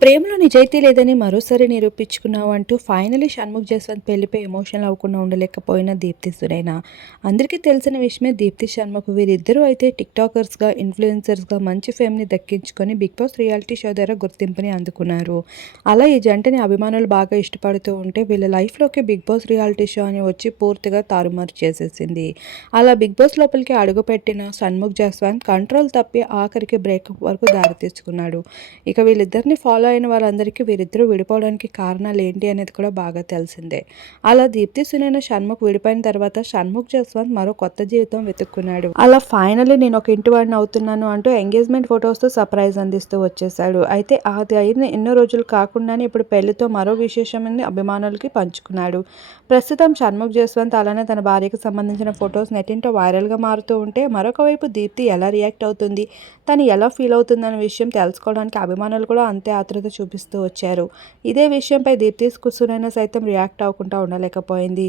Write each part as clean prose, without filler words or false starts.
ప్రేమలో నిజాయితీ లేదని మరోసారి నిరూపించుకున్నావు అంటూ ఫైనలీ షణ్ముఖ్ జస్వంత్ పెళ్లిపై ఎమోషనల్ అవ్వకుండా ఉండలేకపోయిన దీప్తి సునైన. అందరికీ తెలిసిన విషయమే దీప్తి షణ్ముఖ్ వీరిద్దరూ అయితే టిక్టాకర్స్గా ఇన్ఫ్లుయెన్సర్స్గా మంచి ఫేమ్ని దక్కించుకొని బిగ్ బాస్ రియాలిటీ షో ద్వారా గుర్తింపుని అందుకున్నారు. అలా ఈ జంటని అభిమానులు బాగా ఇష్టపడుతూ ఉంటే వీళ్ళ లైఫ్లోకి బిగ్ బాస్ రియాలిటీ షో అని వచ్చి పూర్తిగా తారుమారు చేసేసింది. అలా బిగ్ బాస్ లోపలికి అడుగుపెట్టిన షణ్ముఖ్ జస్వంత్ కంట్రోల్ తప్పి ఆఖరికి బ్రేకప్ వరకు దారి తీర్చుకున్నాడు. ఇక వీళ్ళిద్దరిని ఫాలో అయిన వాళ్ళందరికీ వీరిద్దరూ విడిపోవడానికి కారణాలు ఏంటి అనేది కూడా బాగా తెలిసిందే. అలా దీప్తి సునైన షణ్ముఖ్ విడిపోయిన తర్వాత షణ్ముఖ్ జస్వంత్ మరో కొత్త జీవితం వెతుక్కున్నాడు. అలా ఫైనల్లీ నేను ఒక ఇంటివాడిని అవుతున్నాను అంటూ ఎంగేజ్మెంట్ ఫొటోస్తో సర్ప్రైజ్ అందిస్తూ వచ్చేసాడు. అయితే అది అయిన ఎన్నో రోజులు కాకుండానే ఇప్పుడు పెళ్లితో మరో విశేషమని అభిమానులకి పంచుకున్నాడు. ప్రస్తుతం షణ్ముఖ్ జస్వంత్ అలానే తన భార్యకు సంబంధించిన ఫొటోస్ నెట్టింట వైరల్గా మారుతూ ఉంటే మరొక వైపు దీప్తి ఎలా రియాక్ట్ అవుతుంది, తను ఎలా ఫీల్ అవుతుందనే విషయం తెలుసుకోవడానికి అభిమానులు కూడా అంతే ఆతృత చూపిస్తూ వచ్చారు. ఇదే విషయంపై దీప్తి సునైన సైతం రియాక్ట్ అవ్వకుండా ఉండలేకపోయింది.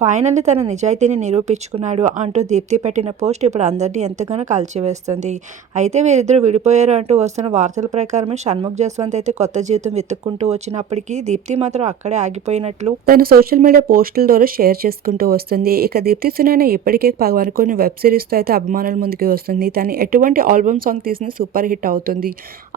ఫైనల్లీ తన నిజాయితీని నిరూపించుకున్నాడు అంటూ దీప్తి పెట్టిన పోస్ట్ ఇప్పుడు అందరినీ ఎంతగానో కాల్చివేస్తుంది. అయితే వీరిద్దరూ విడిపోయారు అంటూ వస్తున్న వార్తల ప్రకారమే షణ్ముఖ్ జస్వంత్ అయితే కొత్త జీవితం వెతుక్కుంటూ వచ్చినప్పటికీ దీప్తి మాత్రం అక్కడే ఆగిపోయినట్లు తన సోషల్ మీడియా పోస్టుల ద్వారా షేర్ చేసుకుంటూ వస్తుంది. ఇక దీప్తి సునైన ఇప్పటికే మరికొన్ని వెబ్ సిరీస్తో అయితే అభిమానుల ముందుకు వస్తుంది. తను ఎటువంటి ఆల్బమ్ సాంగ్ తీసిన సూపర్ హిట్ అవుతుంది.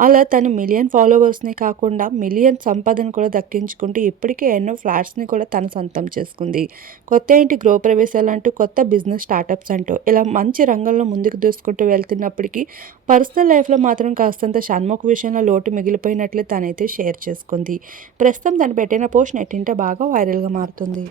అలా తను మిలియన్ ఫాలోవర్స్ని కాకుండా మిలియన్ సంపాదన కూడా దక్కించుకుంటూ ఇప్పటికే ఎన్నో ఫ్లాట్స్ని కూడా తన సొంతం చేసుకుంది. కొత్త ఇంటి గృహప్రవేశాలు అంటూ కొత్త బిజినెస్ స్టార్టప్స్ అంటూ ఇలా మంచి రంగంలో ముందుకు దూసుకుంటూ వెళ్తున్నప్పటికీ పర్సనల్ లైఫ్లో మాత్రం కాస్తంత షణ్ముఖ్ విషయంలో లోటు మిగిలిపోయినట్లు తనైతే షేర్ చేసుకుంది. ప్రస్తుతం తను పెట్టిన పోస్ట్ నెట్టింట బాగా వైరల్గా మారుతుంది.